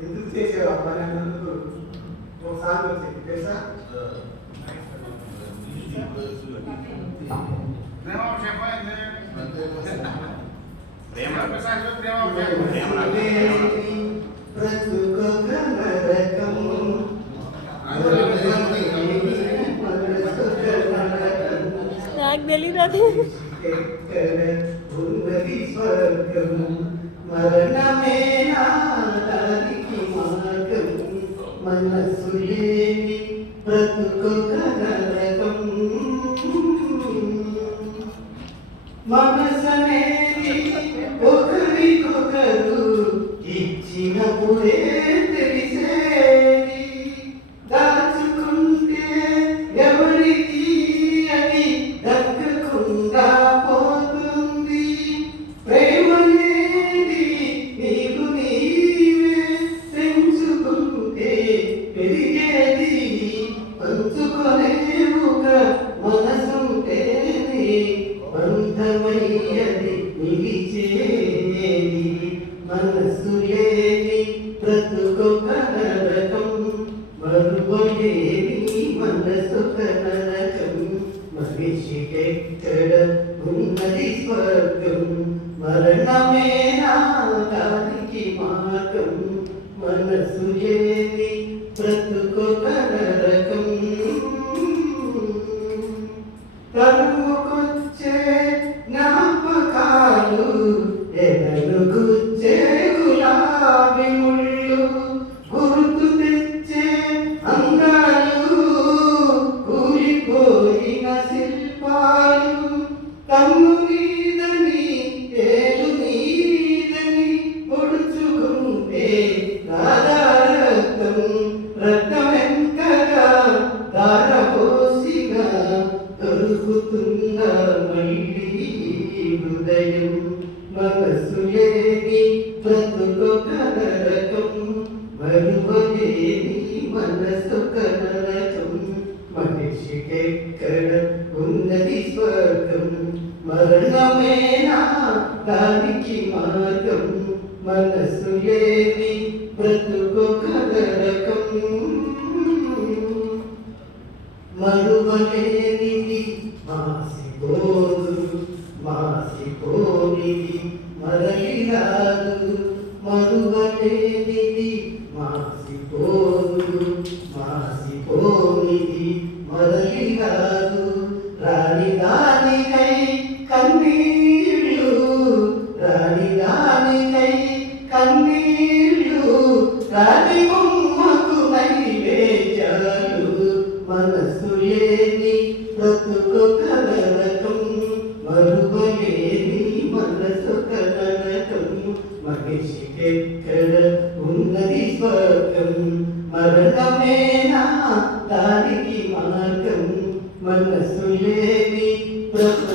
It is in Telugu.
ఎందుకు చేసేవా పని అన్నందుకు ఒక సాంగ్ వచ్చింది తెలుసా? నాకు తెలియదు ఉన్నది స్వర్గం మరణమే నాదానికి మార్గం మనసు లేని బ్రతుకొక నరకం మనసనేది ఒకరికొకరు ఇచ్చినప్పుడే తెలిసేది దాచుకుంటే ఎవరికి అది దక్కకుండా పోతుంది ప్రేమనేది నీకు నీవే తెంచుకుంటే పెరిగేది పంచుకొనేముక మనసుంటేనే బంధమయ్యది నిలిచేది మనసు లేని బ్రతుకొక నరకం మరువలేని మనసొక నరకం మనిషికెక్కడ ఉన్నది స్వర్గం మరణమేనా దానికి మార్గం మనసు లేని బ్రతుకొక నరకం తరుముకొచ్చే జ్ఞాపకాలు ఎదను గుచ్చే గులాబీ ముళ్ళు గుర్తు తెచ్చే అందాలు కూలిపోయిన శిల్పాలు కన్ను నీదని ఏలు నీదని పొడుచుకుంటే రాధా రక్తం రక్తమెంతగా దారపోసిన దొరుకుతున్న మళ్ళీ హృదయం మనసు లేని బ్రతుకొక నరకం మరువలేని మనసొక నరకం మనిషికెక్కడ ఉన్నది స్వర్గం మరణమేనా దానికి మార్గం మనసు లేని బ్రతుకొక నరకం మరువలేనిది మాసిపోదు మాసిపోనిది మరలి రాదు మరువలేనిది మాసిపోదు మాసిపోనిది మరలి రాదు రాని దానికై కన్నీళ్ళు రాని దానికై కన్నీళ్ళు రాని బొమ్మకు నైవేద్యాలు మనసు లేని బ్రతుకొక నరకం మరువలేని మనసొక నరకం మనిషికెక్కడ ఉన్నది స్వర్గం మరణమేనా దానికి మార్గం మనసు లేని బ్రతుకొక